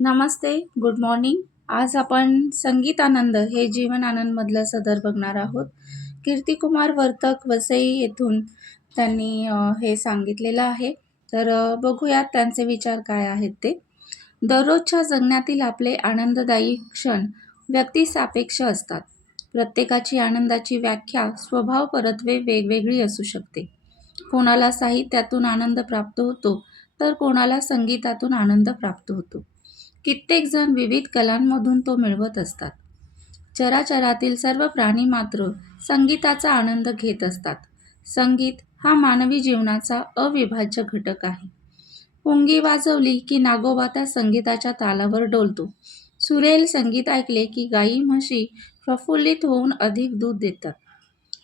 नमस्ते good morning आज आपण संगीत आनंद हे जीवन आनंदमधलं सदर बघणार आहोत. कीर्तिकुमार वर्तक वसई येथून त्यांनी हे सांगितलेलं आहे. तर बघूयात त्यांचे विचार काय आहेत ते. दररोजच्या जगण्यातील आपले आनंददायी क्षण व्यक्तिसापेक्ष असतात. प्रत्येकाची आनंदाची व्याख्या स्वभाव परत्वे वेगवेगळी असू शकते. कोणाला साहित्यातून आनंद प्राप्त होतो तर कोणाला संगीतातून आनंद प्राप्त होतो. कित्येकजण विविध कलांमधून तो मिळवत असतात. चराचरातील सर्व प्राणी मात्र संगीताचा आनंद घेत असतात. संगीत हा मानवी जीवनाचा अविभाज्य घटक आहे. पुंगी वाजवली की नागोबा त्या संगीताच्या तालावर डोलतो. सुरेल संगीत ऐकले की गाई म्हशी प्रफुल्लित होऊन अधिक दूध देतात.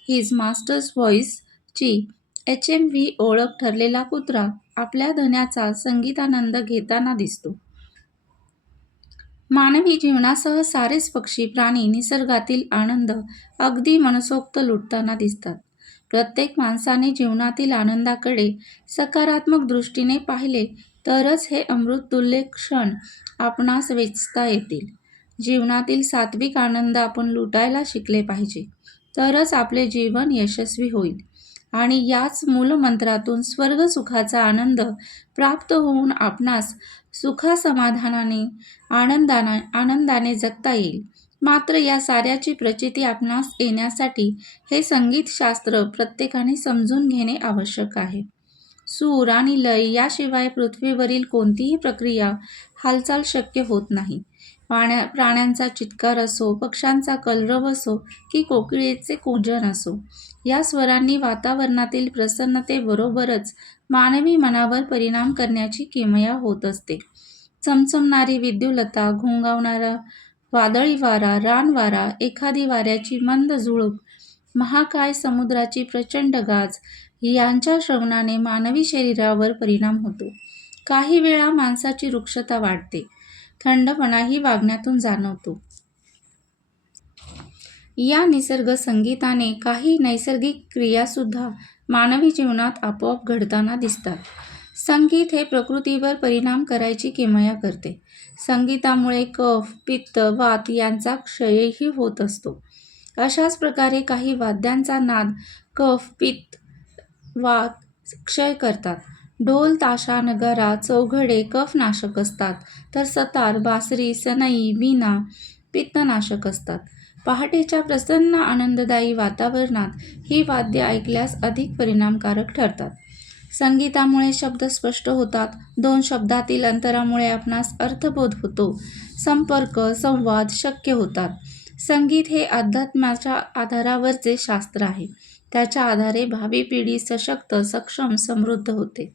हिज मास्टर्स व्हॉइसची एच एम व्ही ओळख ठरलेला कुत्रा आपल्या धन्याचा संगीतानंद घेताना दिसतो. मानवी जीवनासह सारेच पक्षी प्राणी निसर्गातील आनंद अगदी मनसोक्त लुटताना दिसतात. प्रत्येक माणसाने जीवनातील आनंदाकडे सकारात्मक दृष्टीने पाहिले तरच हे अमृततुल्य क्षण आपणास वेचता येतील. जीवनातील सात्विक आनंद आपण लुटायला शिकले पाहिजे तरच आपले जीवन यशस्वी होईल. आणि याच मूलमंत्रातून स्वर्गसुखाचा आनंद प्राप्त होऊन आपणास सुखासमाधानाने आनंदाना आनंदाने जगता येईल. मात्र या साऱ्याची प्रचिती आपणास येण्यासाठी हे संगीतशास्त्र प्रत्येकाने समजून घेणे आवश्यक आहे. सूर आणि लय याशिवाय पृथ्वीवरील कोणतीही प्रक्रिया हालचाल शक्य होत नाही. पाण्या प्राण्यांचा चित्कार असो पक्ष्यांचा कलरव असो की कोकिळेचे कूजन असो. या स्वरांनी वातावरणातील प्रसन्नतेबरोबरच मानवी मनावर परिणाम करण्याची किमया होत असते. चमचमणारी विद्युलता घोंगावणारा वादळी वारा रानवारा एखादी वाऱ्याची मंद झुळूक महाकाय समुद्राची प्रचंड गाज यांच्या श्रवणाने मानवी शरीरावर परिणाम होतो. काही वेळा माणसाची वृक्षता वाढते. थंडपणाही वागण्यातून जाणवतो. या निसर्ग संगीताने काही नैसर्गिक क्रियासुद्धा मानवी जीवनात आपोआप घडताना दिसतात. संगीत हे प्रकृतीवर परिणाम करायची किमया करते. संगीतामुळे कफ पित्त वात यांचा क्षयही होत असतो. अशाच प्रकारे काही वाद्यांचा नाद कफ पित्त वात क्षय करतात. ढोल ताशा नगारा चौघडे कफनाशक असतात. तर सतार बासरी सनई वीणा पित्तनाशक असतात. पहाटेच्या प्रसन्न आनंददायी वातावरणात ही वाद्य ऐकल्यास अधिक परिणामकारक ठरतात. संगीतामुळे शब्द स्पष्ट होतात. दोन शब्दातील अंतरामुळे आपणास अर्थबोध होतो. संपर्क संवाद शक्य होतात. संगीत हे अध्यात्माच्या आधारावरचे शास्त्र आहे. त्याच्या आधारे भावी पिढी सशक्त सक्षम समृद्ध होते.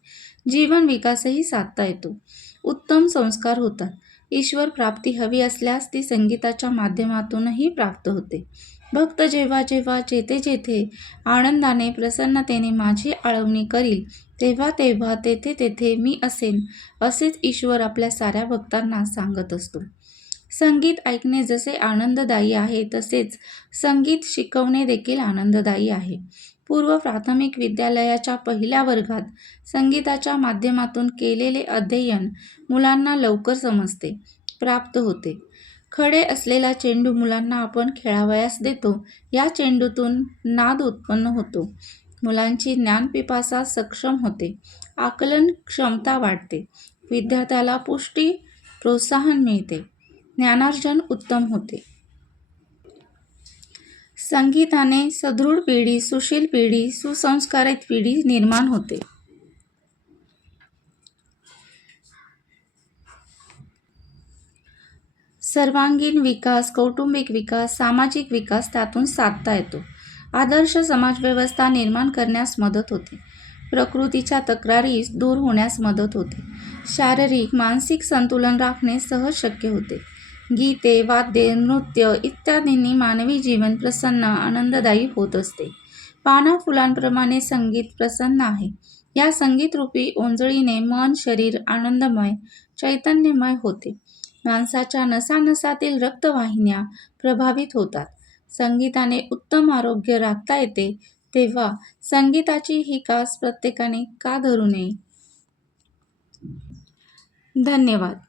जीवन विकासही साधता येतो. उत्तम संस्कार होतात. ईश्वर प्राप्ती हवी असल्यास ती संगीताच्या माध्यमातूनही प्राप्त होते. भक्त जेव्हा जेव्हा जेथे जेथे आनंदाने प्रसन्नतेने माझी आळवणी करील तेव्हा तेव्हा तेथे तेथे मी असेन असेच ईश्वर आपल्या साऱ्या भक्तांना सांगत असतो. संगीत ऐकणे जसे आनंददायी आहे तसेच संगीत शिकवणे देखील आनंददायी आहे. पूर्व प्राथमिक विद्यालयाच्या पहिल्या वर्गात संगीताच्या माध्यमातून केलेले अध्ययन मुलांना लवकर समजते प्राप्त होते. खडे असलेला चेंडू मुलांना आपण खेळावयास देतो या चेंडूतून नाद उत्पन्न होतो. मुलांची ज्ञानपिपासा सक्षम होते आकलन क्षमता वाढते विद्यार्थ्याला पुष्टी प्रोत्साहन मिळते. ज्ञानार्जन उत्तम होते. संगीताने सदृढ पिढी सुशील पिढी सुसंस्कारित पिढी निर्माण होते. सर्वांगीण विकास कौटुंबिक विकास सामाजिक विकास त्यातून साधता येतो. आदर्श समाजव्यवस्था निर्माण करण्यास मदत होते. प्रकृतीच्या तक्रारी दूर होण्यास मदत होते. शारीरिक मानसिक संतुलन राखणे सहज शक्य होते. गीते वाद्ये नृत्य इत्यादींनी मानवी जीवन प्रसन्न आनंददायी होत असते. पाना फुलांप्रमाणे संगीत प्रसन्न आहे. या संगीतरूपी ओंजळीने मन शरीर आनंदमय चैतन्यमय होते. माणसाच्या नसानसातील रक्तवाहिन्या प्रभावित होतात. संगीताने उत्तम आरोग्य राखता येते तेव्हा संगीताची ही कास प्रत्येकाने का धरू नये? धन्यवाद.